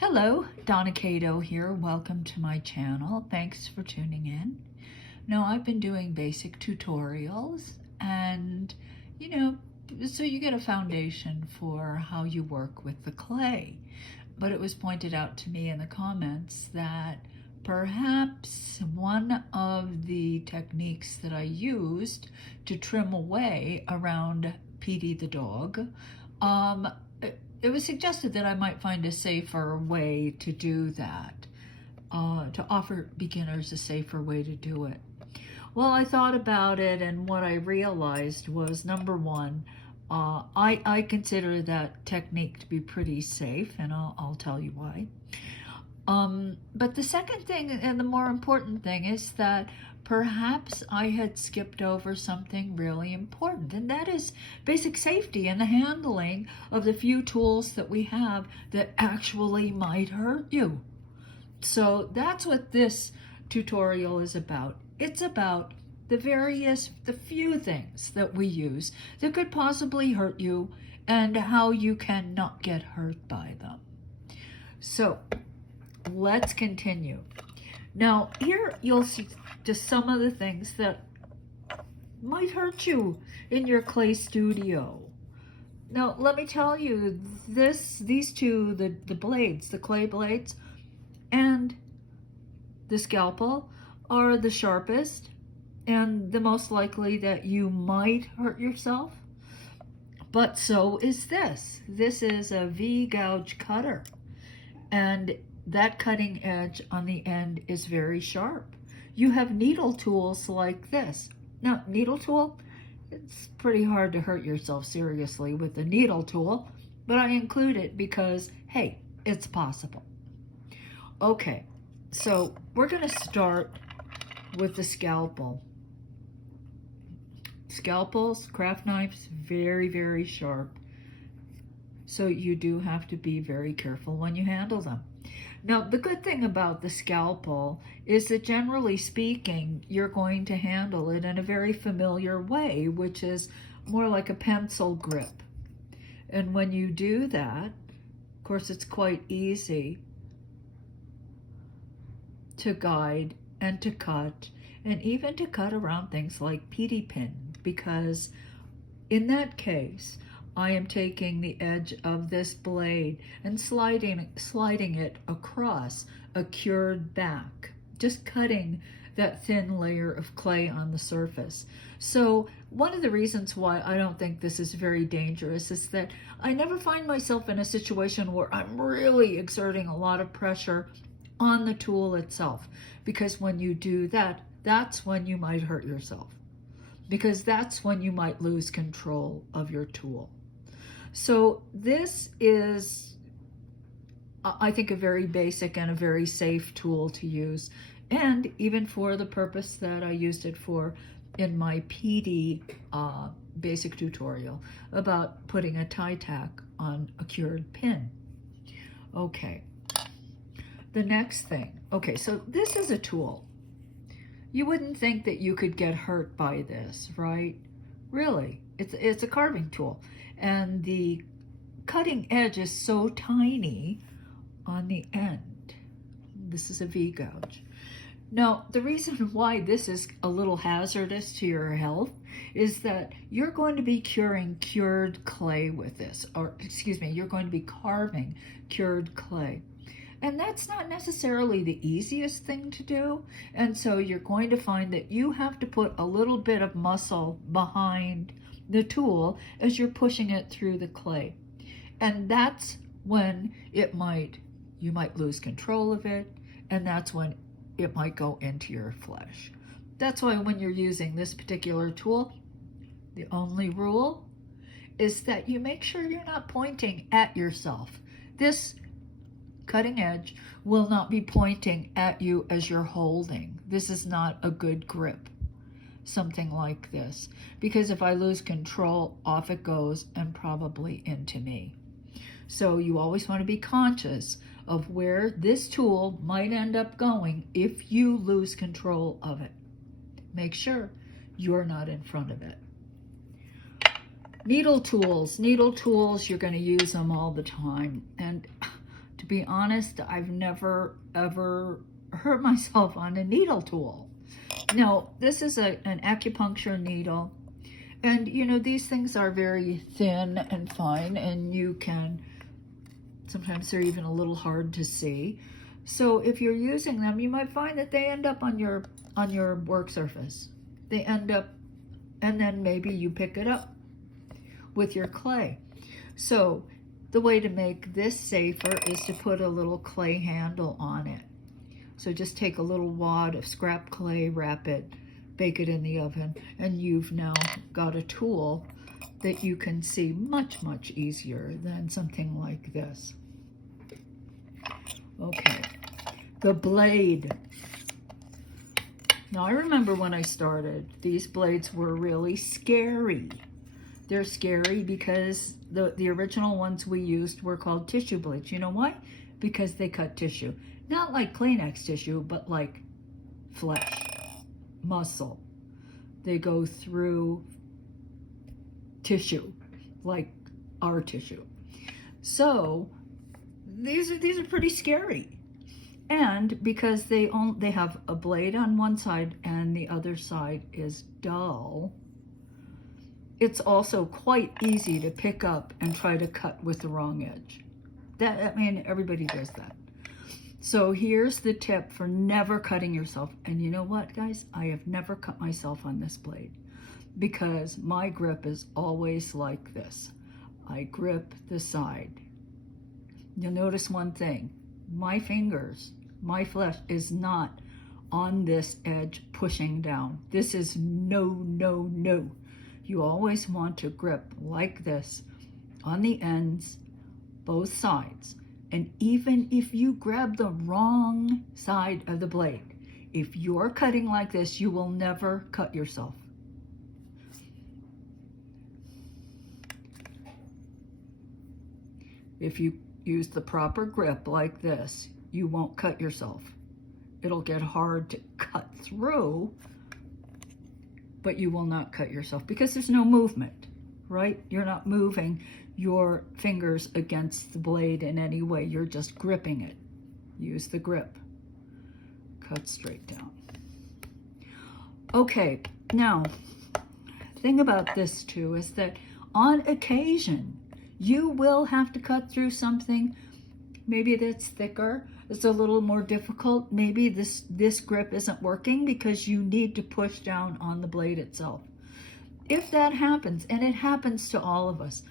Hello, Donna Cato here. Welcome to my channel. Thanks for tuning in. Now, I've been doing basic tutorials and, so you get a foundation for how you work with the clay. But it was pointed out to me in the comments that perhaps one of the techniques that I used to trim away around Petey the dog, it was suggested that I might find a safer way to do that, to offer beginners a safer way to do it. Well, I thought about it, and what I realized was, number one, I consider that technique to be pretty safe, and I'll tell you why. But the second thing, and the more important thing, is that perhaps I had skipped over something really important, and that is basic safety and the handling of the few tools that we have that actually might hurt you. So that's what this tutorial is about. It's about the few things that we use that could possibly hurt you and how you can not get hurt by them. So let's continue. Now, here you'll see just some of the things that might hurt you in your clay studio. Now, let me tell you, these two, the blades, the clay blades, and the scalpel are the sharpest and the most likely that you might hurt yourself. But so is this. This is a V-gouge cutter, and that cutting edge on the end is very sharp. You have needle tools like this. Now, needle tool, it's pretty hard to hurt yourself seriously with a needle tool, but I include it because, hey, it's possible. Okay, so we're gonna start with the scalpel. Scalpels, craft knives, very, very sharp. So you do have to be very careful when you handle them. Now, the good thing about the scalpel is that, generally speaking, you're going to handle it in a very familiar way, which is more like a pencil grip. And when you do that, of course, it's quite easy to guide and to cut, and even to cut around things like Petey pin, because in that case, I am taking the edge of this blade and sliding it across a cured back, just cutting that thin layer of clay on the surface. So one of the reasons why I don't think this is very dangerous is that I never find myself in a situation where I'm really exerting a lot of pressure on the tool itself, because when you do that, that's when you might hurt yourself, because that's when you might lose control of your tool. So this is, I think, a very basic and a very safe tool to use, and even for the purpose that I used it for in my PD basic tutorial about putting a tie tack on a cured pin. Okay, the next thing. Okay, so this is a tool. You wouldn't think that you could get hurt by this, right? Really, it's a carving tool. And the cutting edge is so tiny on the end. This is a V-gouge. Now, the reason why this is a little hazardous to your health is that you're going to be curing cured clay with this, or excuse me, you're going to be carving cured clay. And that's not necessarily the easiest thing to do. And so you're going to find that you have to put a little bit of muscle behind the tool as you're pushing it through the clay. And that's when you might lose control of it, and that's when it might go into your flesh. That's why when you're using this particular tool, the only rule is that you make sure you're not pointing at yourself. This cutting edge will not be pointing at you as you're holding. This is not a good grip, something like this, because if I lose control, off it goes and probably into me. So you always want to be conscious of where this tool might end up going if you lose control of it. Make sure you're not in front of it. Needle tools, you're going to use them all the time. And To be honest, I've never ever hurt myself on a needle tool. Now, this is an acupuncture needle. And, you know, these things are very thin and fine, and you can, sometimes they're even a little hard to see. So if you're using them, you might find that they end up on your work surface. They end up, and then maybe you pick it up with your clay. So the way to make this safer is to put a little clay handle on it. So just take a little wad of scrap clay, wrap it, bake it in the oven, and you've now got a tool that you can see much, much easier than something like this. Okay, the blade. Now I remember when I started, these blades were really scary. They're scary because the original ones we used were called tissue blades. You know why? Because they cut tissue. Not like Kleenex tissue, but like flesh, muscle. They go through tissue, like our tissue. So these are pretty scary. And because they have a blade on one side and the other side is dull, it's also quite easy to pick up and try to cut with the wrong edge. I mean, everybody does that. So here's the tip for never cutting yourself. And you know what, guys? I have never cut myself on this blade because my grip is always like this. I grip the side. You'll notice one thing. My fingers, my flesh is not on this edge pushing down. This is no, no, no. You always want to grip like this on the ends, both sides. And even if you grab the wrong side of the blade, if you're cutting like this, you will never cut yourself. If you use the proper grip like this, you won't cut yourself. It'll get hard to cut through, but you will not cut yourself because there's no movement, right? You're not moving your fingers against the blade in any way. You're just gripping it. Use the grip. Cut straight down. Okay, now, the thing about this too is that on occasion, you will have to cut through something maybe that's thicker. It's a little more difficult. Maybe this grip isn't working because you need to push down on the blade itself. If that happens, and it happens to all of us,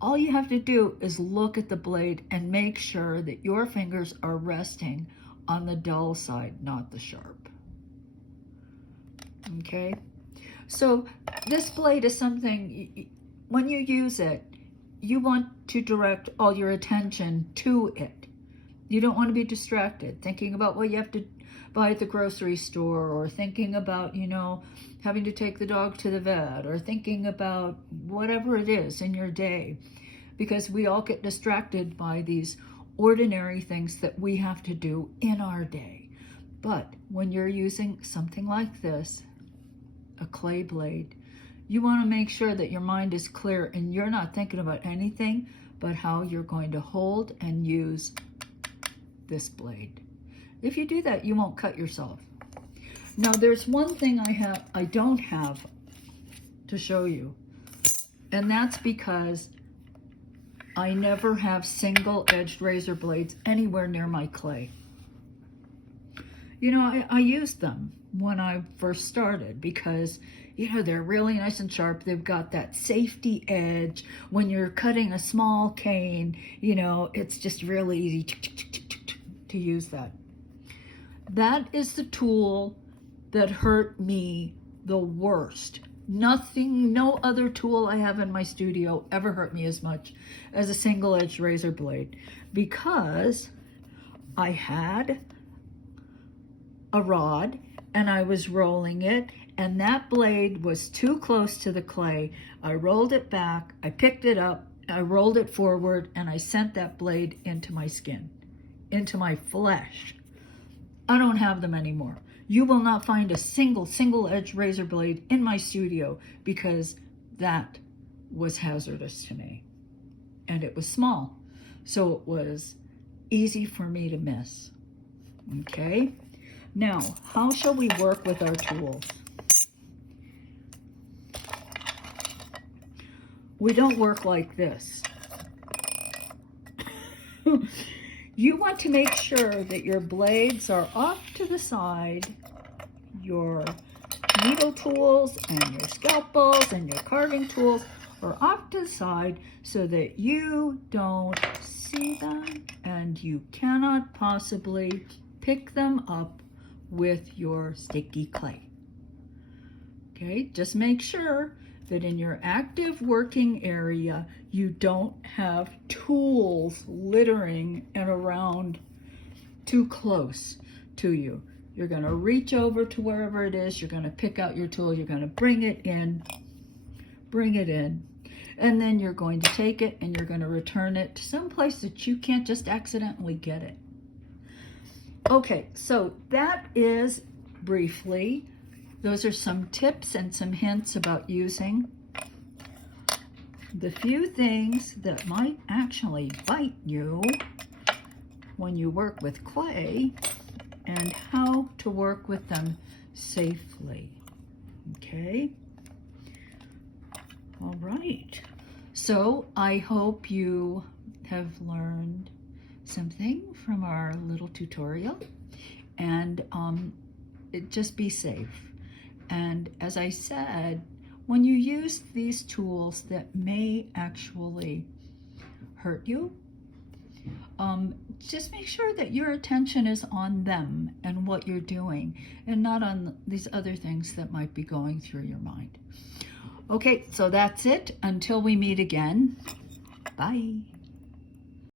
all you have to do is look at the blade and make sure that your fingers are resting on the dull side, not the sharp. Okay? So this blade is something, when you use it, you want to direct all your attention to it. You don't want to be distracted, thinking about what you have to buy at the grocery store, or thinking about, you know, having to take the dog to the vet, or thinking about whatever it is in your day, because we all get distracted by these ordinary things that we have to do in our day. But when you're using something like this, a clay blade, you want to make sure that your mind is clear and you're not thinking about anything but how you're going to hold and use this blade. If you do that, you won't cut yourself. Now, there's one thing I don't have to show you, and that's because I never have single-edged razor blades anywhere near my clay. You know, I used them when I first started because, you know, they're really nice and sharp. They've got that safety edge. When you're cutting a small cane, you know, it's just really easy to use that. That is the tool that hurt me the worst. No other tool I have in my studio ever hurt me as much as a single-edged razor blade, because I had a rod and I was rolling it, and that blade was too close to the clay. I rolled it back, I picked it up, I rolled it forward, and I sent that blade into my skin, into my flesh. I don't have them anymore. You will not find a single-edged razor blade in my studio because that was hazardous to me. And it was small. So it was easy for me to miss. Okay? Now, how shall we work with our tools? We don't work like this. You want to make sure that your blades are off to the side, your needle tools and your scalpels and your carving tools are off to the side so that you don't see them and you cannot possibly pick them up with your sticky clay. Okay, just make sure that in your active working area, you don't have tools littering and around too close to you. You're going to reach over to wherever it is. You're going to pick out your tool. You're going to bring it in, and then you're going to take it and you're going to return it to some place that you can't just accidentally get it. Okay, so that is briefly, those are some tips and some hints about using the few things that might actually bite you when you work with clay and how to work with them safely. Okay? All right. So I hope you have learned something from our little tutorial, and just be safe. And as I said, when you use these tools that may actually hurt you, just make sure that your attention is on them and what you're doing and not on these other things that might be going through your mind. Okay, so that's it. Until we meet again, bye.